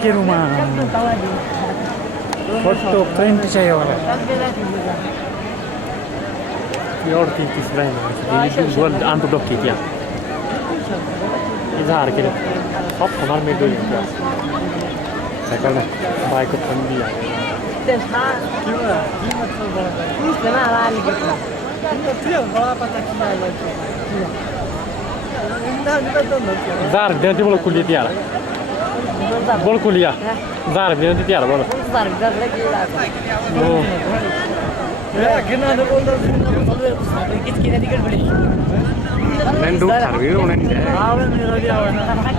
quiero uma foto frente saya ora. Your teeth is very nice. You go and to dock it, yeah. इधर के लिए सब हमारे में दो ही क्या साइकिल में बाइक को ठंडी आ गई तेरा क्यों है ये मतलब बड़ा है इतना आराम करता है तो फिर बड़ा पता किया है इंदा निकल तो नहीं जार देंटी बोलो कुली तियारा बोलो कुलिया जार देंटी तियारा बोलो जार जार लगी ओ यार कितना तो बोल दो किसकी नदी कर बड़ी मैं दो थार भी उन्हें नहीं है हाँ उन्हें नहीं रोज़ आवे ना मैं